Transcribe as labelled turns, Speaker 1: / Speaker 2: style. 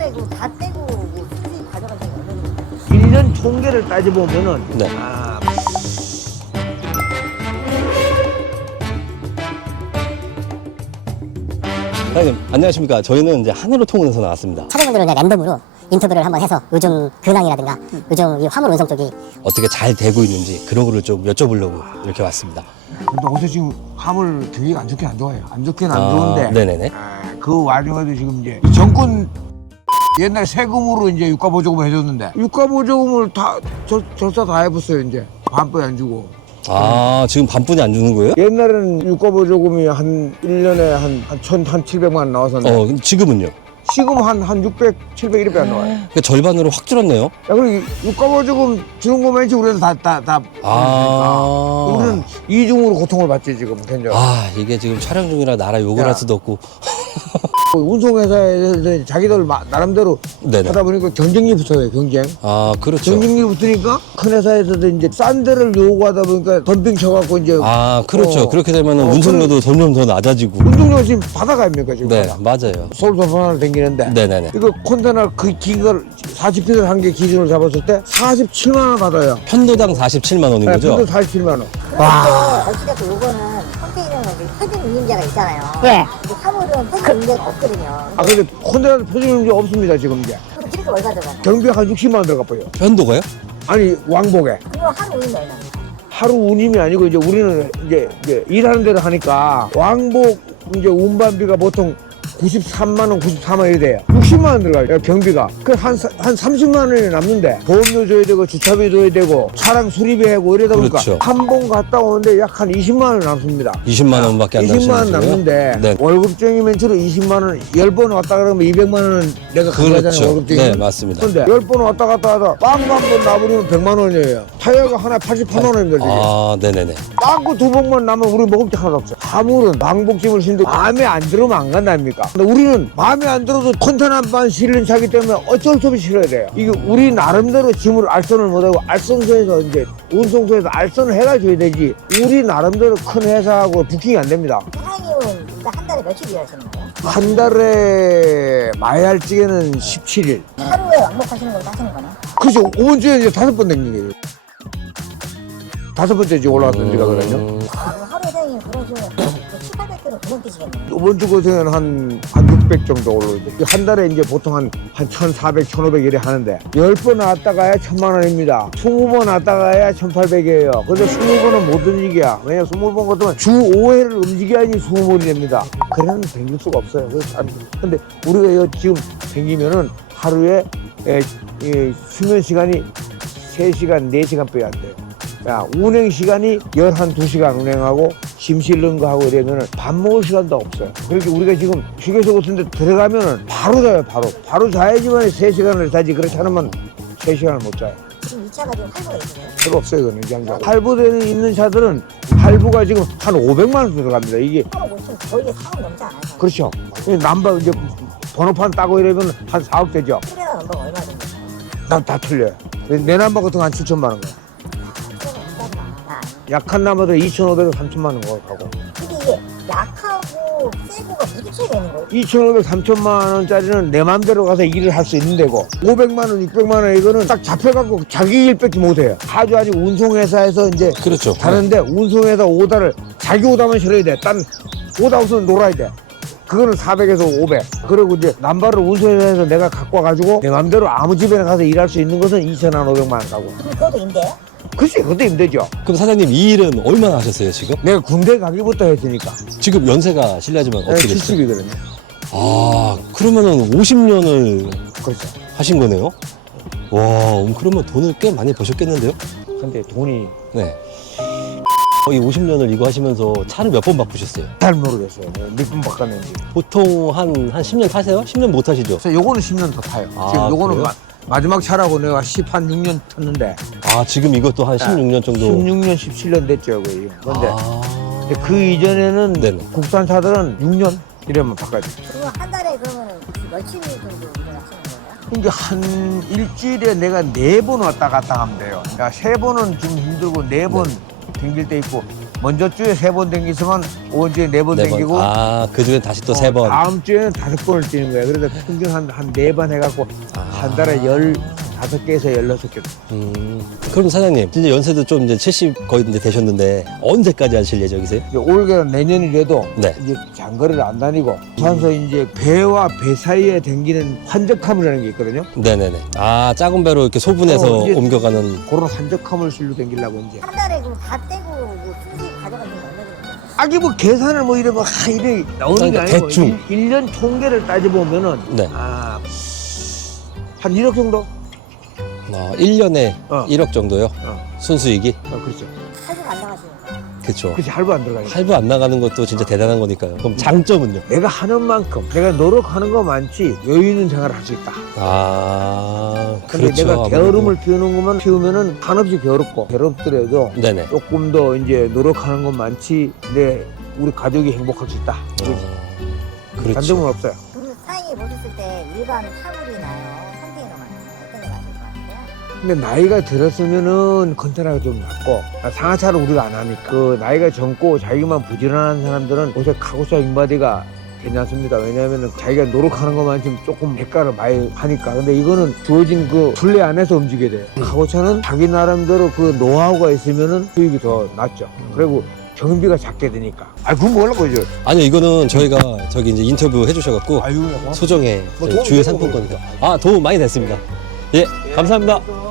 Speaker 1: 달에 그 다 떼고 뭐 수익 가져간 적이 없는
Speaker 2: 1년 통계를 따져보면은
Speaker 3: 네. 사장님 안녕하십니까. 저희는 이제 하늘로 통운에서 나왔습니다.
Speaker 4: 차량분들을 그냥 랜덤으로 인터뷰를 한번 해서 요즘 근황이라든가 요즘 이 화물 운송 쪽이
Speaker 3: 어떻게 잘 되고 있는지 그런 거를 좀 여쭤보려고 이렇게 왔습니다.
Speaker 2: 근데 어제 지금 화물 경기가 안 좋긴 안 좋아요. 안 좋긴 안 좋은데
Speaker 3: 네네네.
Speaker 2: 그 와중에도 지금 이제 정권 옛날 세금으로 이제 유가보조금을 해줬는데 유가보조금을 다 절차 다 해봤어요. 이제 반뿐이 안 주고.
Speaker 3: 아 지금 반뿐이 안 주는 거예요?
Speaker 2: 옛날에는 유가보조금이 한 1년에 한 700만 원 나왔었는데
Speaker 3: 근데 지금은요?
Speaker 2: 지금 한 600, 700 이렇게 안 나와요.
Speaker 3: 그러니까 절반으로 확 줄었네요.
Speaker 2: 야, 그리고 유가보조금 주는 거면 우리는 다 우리는 이중으로 고통을 받지 지금 현재.
Speaker 3: 이게 지금 촬영 중이라 나라 욕을
Speaker 2: 야.
Speaker 3: 할 수도 없고.
Speaker 2: 운송회사에서 자기들 나름대로
Speaker 3: 네네.
Speaker 2: 하다 보니까 경쟁이 붙어요. 경쟁.
Speaker 3: 그렇죠.
Speaker 2: 경쟁이 붙으니까 큰 회사에서도 이제 싼 데를 요구하다 보니까 덤핑 쳐갖고 이제
Speaker 3: 그렇죠. 그렇게 되면은 운송료도 점점 더 낮아지고.
Speaker 2: 운송료가 지금 바다가 아닙니까 지금.
Speaker 3: 네,
Speaker 2: 바다.
Speaker 3: 맞아요.
Speaker 2: 서울 선선을 댕기는데
Speaker 3: 네네네.
Speaker 2: 이거 컨테이너 그 긴 걸 40피트 한 개 기준으로 잡았을 때 47만 원 받아요.
Speaker 3: 편도당 47만 원인
Speaker 2: 네,
Speaker 3: 거죠?
Speaker 2: 편도 47만 원.
Speaker 1: 와. 어찌됐든 요거는 컨테이너는 표준 운임자가 있잖아요.
Speaker 4: 예.
Speaker 1: 근데 화물은 표준 운임자가 없거든요.
Speaker 2: 근데 컨테이너 표준 문제 없습니다 지금 이제.
Speaker 1: 그럼 기름값 얼마 들어가요?
Speaker 2: 경비 한 60만 원 들어가 보여.
Speaker 3: 편도가요?
Speaker 2: 아니 왕복에.
Speaker 1: 그럼 하루 운임 얼마입니까?
Speaker 2: 하루 운임이 아니고 이제 우리는 이제 일하는 대로 하니까 왕복 이제 운반비가 보통 93만 원, 94만 원이 돼요. 60만 원 들어가요, 경비가. 한 30만 원이 남는데 보험료 줘야 되고 주차비 줘야 되고 차량 수리비하고 이러다 보니까
Speaker 3: 그렇죠.
Speaker 2: 한 번 갔다 오는데 약 한 20만 원 남습니다.
Speaker 3: 20만 원밖에 안
Speaker 2: 20만 원
Speaker 3: 나오시는 거예요?
Speaker 2: 남는데
Speaker 3: 네.
Speaker 2: 월급쟁이면 주로 20만 원 10번 왔다 그러면 200만 원은 내가 가져가잖아요.
Speaker 3: 그렇죠.
Speaker 2: 월급쟁이.
Speaker 3: 네, 맞습니다.
Speaker 2: 근데 10번 왔다 갔다 하다 빵구 한 번 놔버리면 100만 원이에요. 타이어가 하나 88만 원입니다. 지금.
Speaker 3: 네네네.
Speaker 2: 빵꾸 두 번만 나면 우리 먹을 게 하나도 없어요. 화물은 왕복짐을 신도 마음에 안 들으면 안 간다니까. 근데 우리는 마음에 안 들어도 컨테이너만 실는 차기 때문에 어쩔 수 없이 실어야 돼요. 이게 우리 나름대로 짐을 알선을 못하고 알선소에서 이제 운송소에서 알선을 해가줘야 되지. 우리 나름대로 큰 회사하고 부킹이 안 됩니다.
Speaker 1: 사장님은 일단 한 달에 며칠 일하시는 거예요?
Speaker 2: 한 달에 마야할찌개는 17일.
Speaker 1: 하루에 왕복하시는 걸 따시는 거네?
Speaker 2: 그렇죠. 5번 주에 이제 5번 댕긴 거예요. 5번째 이제 올라왔던 데가 거든요.
Speaker 1: 그럼 하루에 사장님 그러시면 700~800km 그만 뛰시겠네요.
Speaker 2: 이번 주 고생은 한 600 정도 올라오죠. 한 달에 이제 보통 한 1,400, 1,500 이래 하는데 10번 왔다 가야 1,000만 원입니다. 20번 왔다 가야 1,800이에요. 근데 20번은 못 움직여. 왜냐면 20번 같으면 주 5회를 움직여야지 20번이 됩니다. 그래는 댕길 수가 없어요. 근데 우리가 지금 댕기면은 하루에 수면 시간이 3시간, 4시간 빼야 안 돼요. 야, 운행 시간이 2시간 운행하고 짐 실는 거 하고 이러면은 밥 먹을 시간도 없어요. 그렇게 우리가 지금 휴게소 같은 데 들어가면은 바로 자요, 바로 자야지만 3시간을 자지. 그렇지 않으면 3시간을 못 자요.
Speaker 1: 지금 이 차가 지금 할부가 있으세요?
Speaker 2: 별로 없어요, 그거는. 그냥 할부되어 있는 차들은 할부가 지금 한 500만 원 들어갑니다. 이게
Speaker 1: 3억 5천 거의 4억 넘지 않아요?
Speaker 2: 그렇죠. 남바 이제 번호판 따고 이러면 한 4억 되죠.
Speaker 1: 트레이너 넘버가 얼마 정도 돼요?
Speaker 2: 다 틀려요. 내 남바 같은 거 한 7천만 원 가요. 약한 남아도 2,500에서 3천만 원 가고.
Speaker 1: 근데 이게 약하고 세고가 무슨 차이가 있는 거예요?
Speaker 2: 2,500, 3천만 원짜리는 내 맘대로 가서 일을 할 수 있는 데고 500만 원, 600만 원 이거는 딱 잡혀갖고 자기 일밖에 못해요. 아주 운송회사에서 이제
Speaker 3: 그렇죠.
Speaker 2: 다른데 운송회사 오다를 자기 오다만 실어야 돼. 딴 오다 없으면 놀아야 돼. 그거는 400에서 500. 그리고 이제 남바를 운송회사에서 내가 갖고 와가지고 내 맘대로 아무 집에나 가서 일할 수 있는 것은 2,500만 원 가고.
Speaker 1: 그럼 그것도 임대요?
Speaker 2: 글쎄, 그것도 힘들죠.
Speaker 3: 그럼 사장님 이 일은 얼마나 하셨어요 지금?
Speaker 2: 내가 군대 가기부터 했으니까.
Speaker 3: 지금 연세가 실례지만 어떻게 됐어요?
Speaker 2: 70이거든요.
Speaker 3: 그러면은 50년을
Speaker 2: 그렇죠.
Speaker 3: 하신 거네요? 와, 그러면 돈을 꽤 많이 버셨겠는데요?
Speaker 2: 근데 돈이
Speaker 3: 네. 거의 50년을 이거 하시면서 차를 몇 번 바꾸셨어요?
Speaker 2: 잘 모르겠어요. 몇 번 바꿨는지.
Speaker 3: 보통 한 10년 타세요? 10년 못 타시죠?
Speaker 2: 그래서 요거는 10년 더 타요. 지금 요거는
Speaker 3: 그래요?
Speaker 2: 마지막 차라고 내가 6년 탔는데
Speaker 3: 지금 이것도 한 16년 정도.
Speaker 2: 16년, 17년 됐죠, 거의. 근데
Speaker 3: 아,
Speaker 2: 그 이전에는
Speaker 3: 네네.
Speaker 2: 국산 차들은 6년 이러면 바꿔야 돼.
Speaker 1: 그러면 한 달에 그러면 며칠 정도 일을 하시는 거예요?
Speaker 2: 이게 한 일주일에 내가 4번 왔다 갔다 하면 돼요. 그러니까 3번은 좀 힘들고 4번 댕길 때 있고 먼저 주에 3번 댕기시면 5번 주에 4번
Speaker 3: 네 번.
Speaker 2: 댕기고
Speaker 3: 아, 그 중에 다시 또 3번.
Speaker 2: 다음 주에는 5번을 뛰는 거야. 그래서 평균 한 4번 해갖고 한 달에 15개에서 16개.
Speaker 3: 그럼 사장님, 이제 연세도 좀 이제 70 거의 이제 되셨는데 언제까지 하실 예정이세요?
Speaker 2: 올해는 내년이라도
Speaker 3: 네.
Speaker 2: 이제 장거리를 안 다니고 부산서 이제 배와 배 사이에 댕기는 환적함이라는 게 있거든요.
Speaker 3: 네네네. 아, 작은 배로 이렇게 소분해서
Speaker 2: 이제
Speaker 3: 옮겨가는.
Speaker 2: 그런 환적함을 실로 댕기려고 이제.
Speaker 1: 한 달에 그럼 다 떼고 뭐 수익 가져가시는 거 얼마 정도?
Speaker 2: 아기 뭐 계산을 뭐 이래 뭐 이래 나오는 게
Speaker 3: 그러니까
Speaker 2: 아니고
Speaker 3: 대충.
Speaker 2: 1년 총계를 따져보면은
Speaker 3: 네.
Speaker 2: 한 1억 정도?
Speaker 3: 1년에
Speaker 2: 어.
Speaker 3: 1억 정도요?
Speaker 2: 어.
Speaker 3: 순수익이?
Speaker 2: 그렇죠.
Speaker 1: 할부 안 나가시는 거.
Speaker 3: 그쵸.
Speaker 2: 그렇지 할부 안 들어가니까.
Speaker 3: 할부 안 나가는 것도 진짜 대단한 거니까요. 그럼 장점은요?
Speaker 2: 내가 하는 만큼 내가 노력하는 거 많지 여유 있는 생활을 할 수 있다.
Speaker 3: 아,
Speaker 2: 근데
Speaker 3: 그렇죠.
Speaker 2: 내가
Speaker 3: 아무래도.
Speaker 2: 게으름을 피우는 것만 피우면은 한없이 괴롭고 괴롭더라도
Speaker 3: 네네.
Speaker 2: 조금 더 이제 노력하는 건 많지 근데 우리 가족이 행복할 수 있다.
Speaker 3: 그렇죠.
Speaker 2: 단점은 없어요.
Speaker 1: 그럼 사장님이 보셨을 때 일반 화물이나요? 컨테이너만 어떤 게 나실 것 같아요?
Speaker 2: 근데 나이가 들었으면은 컨테너가 좀 낫고 상하차를 우리가 안 하니까 그 나이가 젊고 자기만 부지런한 사람들은 요새 카고사 인바디가 괜찮습니다. 왜냐하면 자기가 노력하는 것만 좀 조금 대가를 많이 하니까. 근데 이거는 주어진 그 순례 안에서 움직여야 돼요. 카고차는 자기 나름대로 그 노하우가 있으면은 수익이 더 낫죠. 그리고 경비가 작게 되니까. 그건 뭐라고 이제.
Speaker 3: 아니요, 이거는 저희가 저기 이제 인터뷰 해주셔갖고
Speaker 2: 아유,
Speaker 3: 소정의
Speaker 2: 뭐
Speaker 3: 저희
Speaker 2: 도움
Speaker 3: 주요
Speaker 2: 되고
Speaker 3: 상품권이니까. 도움 많이 됐습니다. 예, 감사합니다.